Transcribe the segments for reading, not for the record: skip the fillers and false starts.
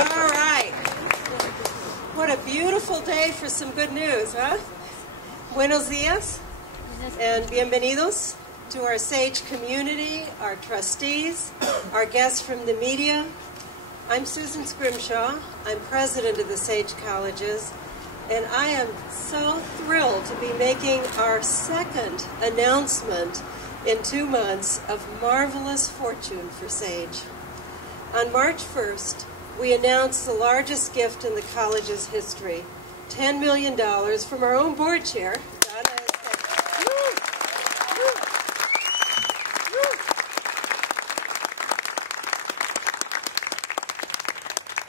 All right. What a beautiful day for some good news, huh? Buenos días and bienvenidos to our SAGE community, our trustees, our guests from the media. I'm Susan Scrimshaw. I'm president of the SAGE Colleges, and I am so thrilled to be making our second announcement in 2 months of marvelous fortune for SAGE. On March 1st, we announced the largest gift in the college's history, $10 million from our own board chair, Donna Esteves.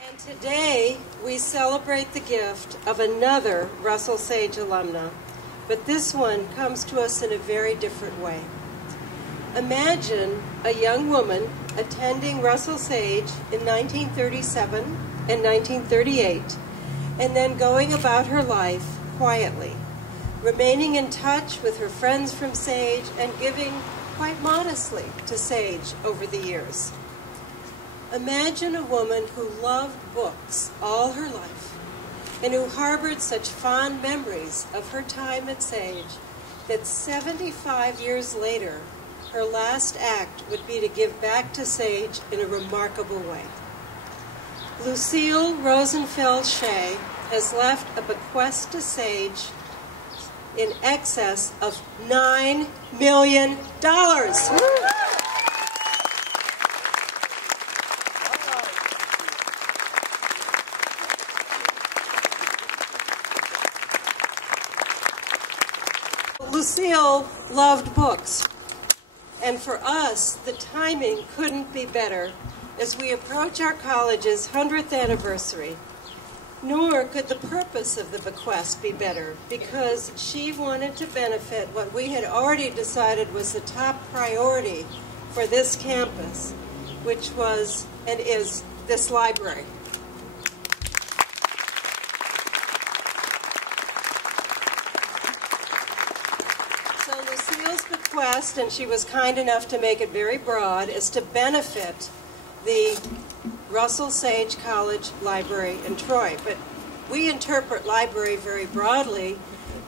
And today, we celebrate the gift of another Russell Sage alumna, but this one comes to us in a very different way. Imagine a young woman attending Russell Sage in 1937 and 1938, and then going about her life quietly, remaining in touch with her friends from Sage and giving quite modestly to Sage over the years. Imagine a woman who loved books all her life and who harbored such fond memories of her time at Sage that 75 years later, her last act would be to give back to Sage in a remarkable way. Lucile Rosenfeld Shea has left a bequest to Sage in excess of $9 million. Lucile loved books. And for us, the timing couldn't be better as we approach our college's 100th anniversary. Nor could the purpose of the bequest be better, because she wanted to benefit what we had already decided was the top priority for this campus, which was and is this library. Lucile's bequest, and she was kind enough to make it very broad, is to benefit the Russell Sage College Library in Troy. But we interpret library very broadly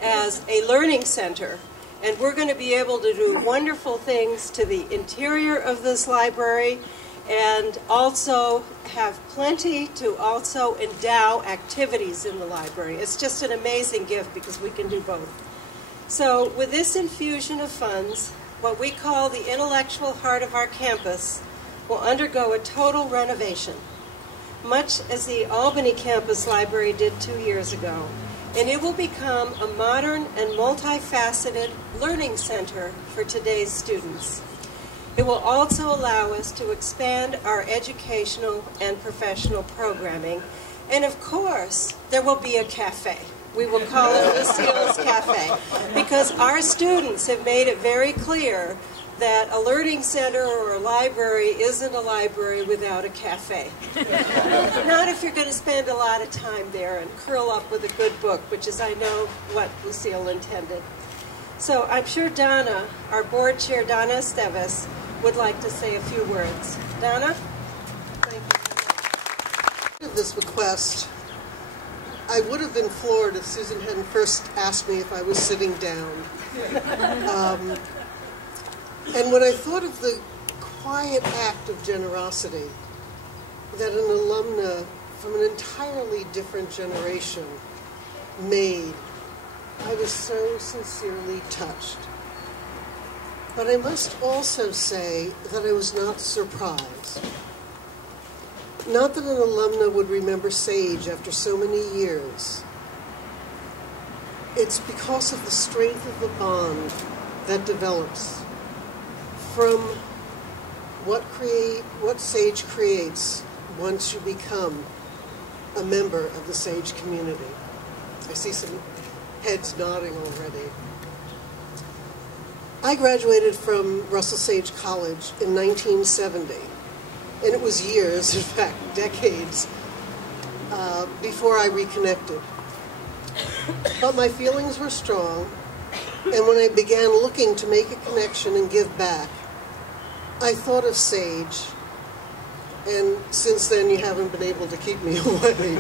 as a learning center, and we're going to be able to do wonderful things to the interior of this library and also have plenty to also endow activities in the library. It's just an amazing gift because we can do both. So with this infusion of funds, what we call the intellectual heart of our campus will undergo a total renovation, much as the Albany campus library did 2 years ago. And it will become a modern and multifaceted learning center for today's students. It will also allow us to expand our educational and professional programming. And of course, there will be a cafe. We will call it Lucile's Cafe, because our students have made it very clear that a learning center or a library isn't a library without a cafe. Not if you're going to spend a lot of time there and curl up with a good book, which is, I know, what Lucile intended. So I'm sure Donna, our board chair, Donna Esteves, would like to say a few words. Donna? Thank you. This bequest, I would have been floored if Susan hadn't first asked me if I was sitting down. And when I thought of the quiet act of generosity that an alumna from an entirely different generation made, I was so sincerely touched. But I must also say that I was not surprised. Not that an alumna would remember Sage after so many years. It's because of the strength of the bond that develops from what Sage creates once you become a member of the Sage community. I see some heads nodding already. I graduated from Russell Sage College in 1970. And it was years, in fact, decades, before I reconnected. But my feelings were strong, and when I began looking to make a connection and give back, I thought of Sage And since then, you haven't been able to keep me away.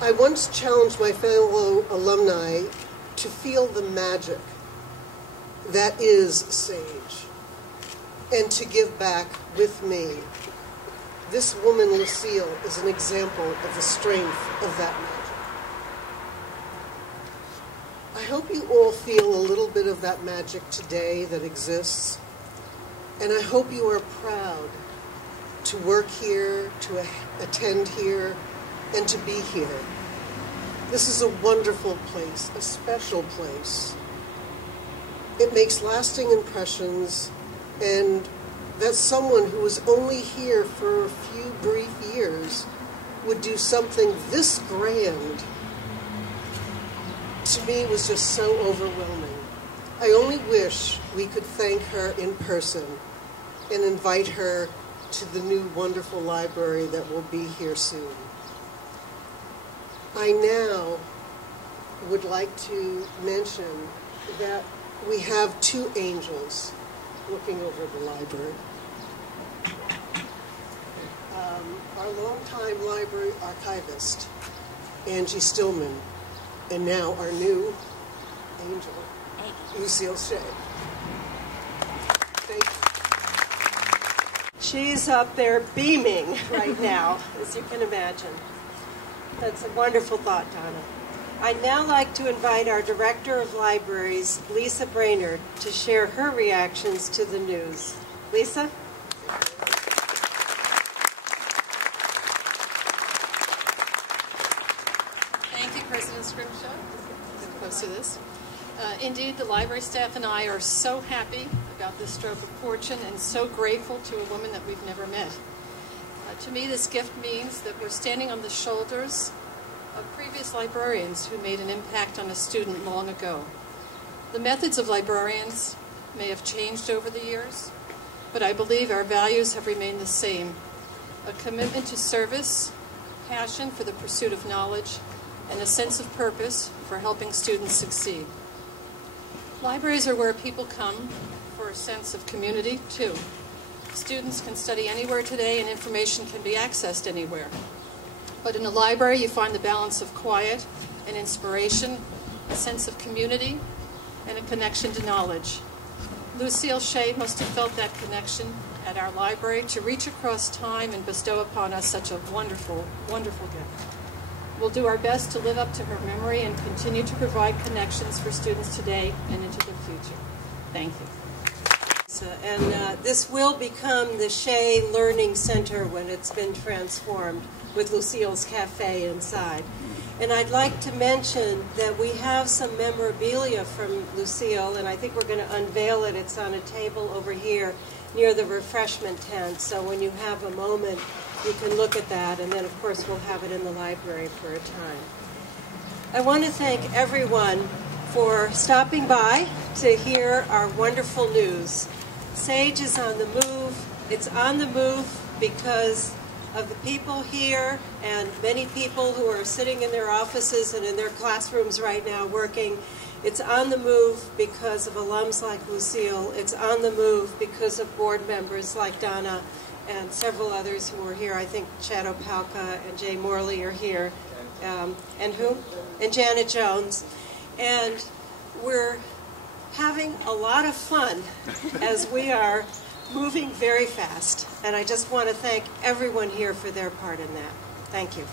I once challenged my fellow alumni to feel the magic that is Sage and to give back with me. This woman, Lucile, is an example of the strength of that magic. I hope you all feel a little bit of that magic today that exists, and I hope you are proud to work here, to attend here, and to be here. This is a wonderful place, a special place. It makes lasting impressions, and that someone who was only here for a few brief years would do something this grand, to me, was just so overwhelming. I only wish we could thank her in person and invite her to the new wonderful library that will be here soon. I now would like to mention that we have two angels looking over the library. Our longtime library archivist, Angie Stillman, and now our new angel, Lucile Shea. Thank you. She's up there beaming right now, as you can imagine. That's a wonderful thought, Donna. I'd now like to invite our Director of Libraries, Lisa Brainard, to share her reactions to the news. Lisa? Thank you, President Scrimshaw. Get close to this. Indeed, the library staff and I are so happy about this stroke of fortune and so grateful to a woman that we've never met. To me, this gift means that we're standing on the shoulders of previous librarians who made an impact on a student long ago. The methods of librarians may have changed over the years, but I believe our values have remained the same. A commitment to service, passion for the pursuit of knowledge, and a sense of purpose for helping students succeed. Libraries are where people come for a sense of community, too. Students can study anywhere today and information can be accessed anywhere. But in a library, you find the balance of quiet and inspiration, a sense of community, and a connection to knowledge. Lucile Shea must have felt that connection at our library to reach across time and bestow upon us such a wonderful, wonderful gift. We'll do our best to live up to her memory and continue to provide connections for students today and into the future. Thank you. And this will become the Shea Learning Center when it's been transformed with Lucile's Cafe inside. And I'd like to mention that we have some memorabilia from Lucile, and I think we're going to unveil it. It's on a table over here near the refreshment tent. So when you have a moment, you can look at that, and then, of course, we'll have it in the library for a time. I want to thank everyone for stopping by to hear our wonderful news. Sage is on the move. It's on the move because of the people here and many people who are sitting in their offices and in their classrooms right now working. It's on the move because of alums like Lucile. It's on the move because of board members like Donna and several others who are here. I think Chad Opalka and Jay Morley are here. And who? And Janet Jones. And we're having a lot of fun as we are moving very fast. And I just want to thank everyone here for their part in that. Thank you.